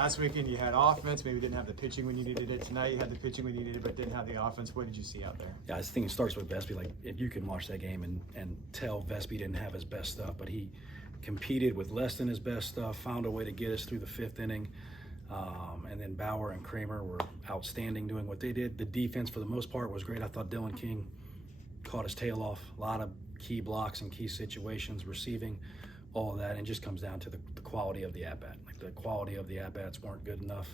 Last weekend you had offense, maybe didn't have the pitching when you needed it. Tonight you had the pitching when you needed it, but didn't have the offense. What did you see out there? Yeah, I think it starts with Vespi. Like, if you can watch that game and tell Vespi didn't have his best stuff, but he competed with less than his best stuff, found a way to get us through the 5th inning. And then Bauer and Kramer were outstanding doing what they did. The defense, for the most part, was great. I thought Dylan King caught his tail off. A lot of key blocks and key situations, receiving, all of that. And it just comes down to the quality of the at-bat. Like, the quality of the at-bats weren't good enough.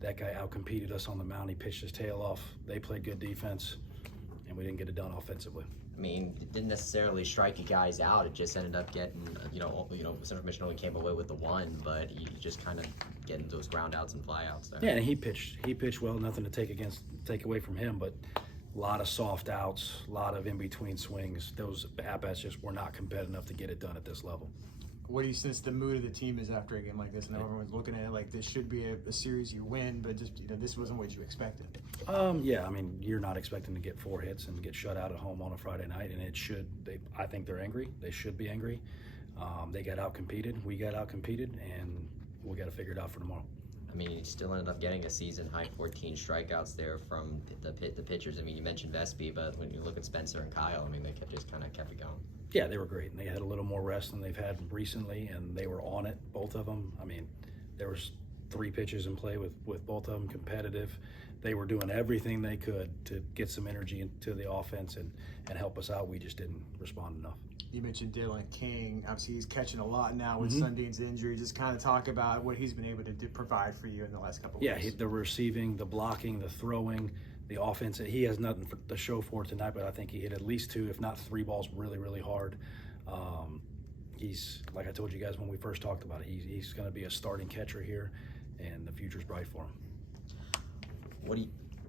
That guy outcompeted us on the mound. He pitched his tail off. They played good defense, and we didn't get it done offensively. I mean, it didn't necessarily strike you guys out. It just ended up getting, Central Michigan only came away with the 1, but you just kind of getting those ground outs and flyouts there. Yeah, and he pitched well. Nothing to take away from him, but a lot of soft outs, a lot of in between swings. Those at bats just were not competitive enough to get it done at this level. What do you sense the mood of the team is after a game like this? I know everyone's looking at it like this should be a series you win, but just this wasn't what you expected. Yeah, I mean, you're not expecting to get 4 hits and get shut out at home on a Friday night, and it should. I think they're angry. They should be angry. They got outcompeted. We got outcompeted, and we got to figure it out for tomorrow. I mean, you still ended up getting a season-high 14 strikeouts there from the pitchers. I mean, you mentioned Vespi, but when you look at Spencer and Kyle, I mean, they just kind of kept it going. Yeah, they were great, and they had a little more rest than they've had recently, and they were on it, both of them. I mean, there was 3 pitches in play with both of them, competitive. They were doing everything they could to get some energy into the offense and help us out. We just didn't respond enough. You mentioned Dylan King. Obviously, he's catching a lot now with Sundin's injury. Just kind of talk about what he's been able to provide for you in the last couple of weeks. Yeah, the receiving, the blocking, the throwing, the offense. He has nothing to show for it tonight, but I think he hit at least 2, if not 3 balls really, really hard. He's, like I told you guys when we first talked about it, he's going to be a starting catcher here, and the future's bright for him.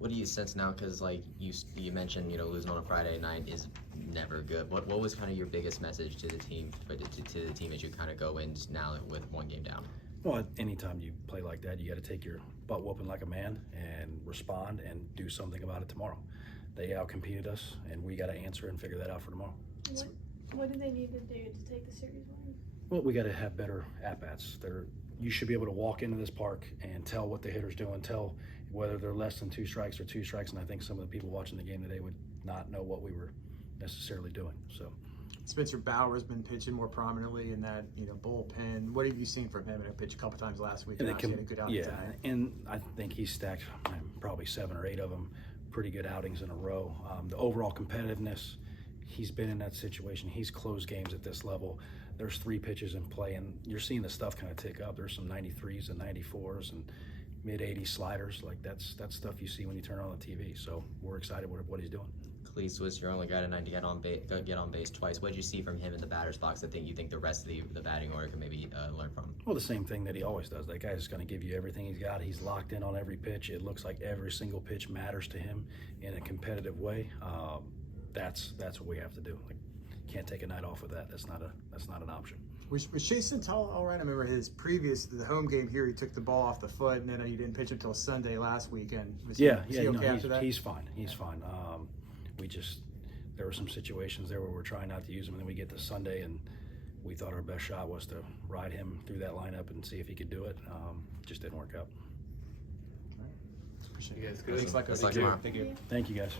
What do you sense now? Because like you mentioned, losing on a Friday night is never good. What was kind of your biggest message to the team, to the team as you kind of go in now with 1 game down? Well, anytime you play like that, you got to take your butt whooping like a man and respond and do something about it tomorrow. They outcompeted us, and we got to answer and figure that out for tomorrow. What do they need to do to take the series win? Well, we got to have better at-bats. You should be able to walk into this park and tell what the hitter's doing, tell whether they're less than 2 strikes or 2 strikes, and I think some of the people watching the game today would not know what we were necessarily doing. So, Spencer Bauer's been pitching more prominently in that bullpen. What have you seen from him? He pitched a couple times last week. And he had a good outing tonight. And I think he's stacked probably 7 or 8 of them, pretty good outings in a row. The overall competitiveness, he's been in that situation. He's closed games at this level. There's 3 pitches in play, and you're seeing the stuff kind of tick up. There's some 93s and 94s and mid-80s sliders. Like, that's stuff you see when you turn on the TV. So we're excited with what he's doing. Cleese was your only guy tonight to get on base twice. What did you see from him in the batter's box that you think the rest of the batting order can maybe learn from? Well, the same thing that he always does. That guy's going to give you everything he's got. He's locked in on every pitch. It looks like every single pitch matters to him in a competitive way. That's what we have to do. Like, can't take a night off with that. That's not an option. Was Chase Santal all right? I remember the home game here, he took the ball off the foot, and then he didn't pitch until Sunday last weekend. Was he okay after that? He's fine. He's fine. There were some situations there where we're trying not to use him, and then we get to Sunday, and we thought our best shot was to ride him through that lineup and see if he could do it. Just didn't work out. Appreciate you guys. Good luck tomorrow. Thank you. Thank you, guys.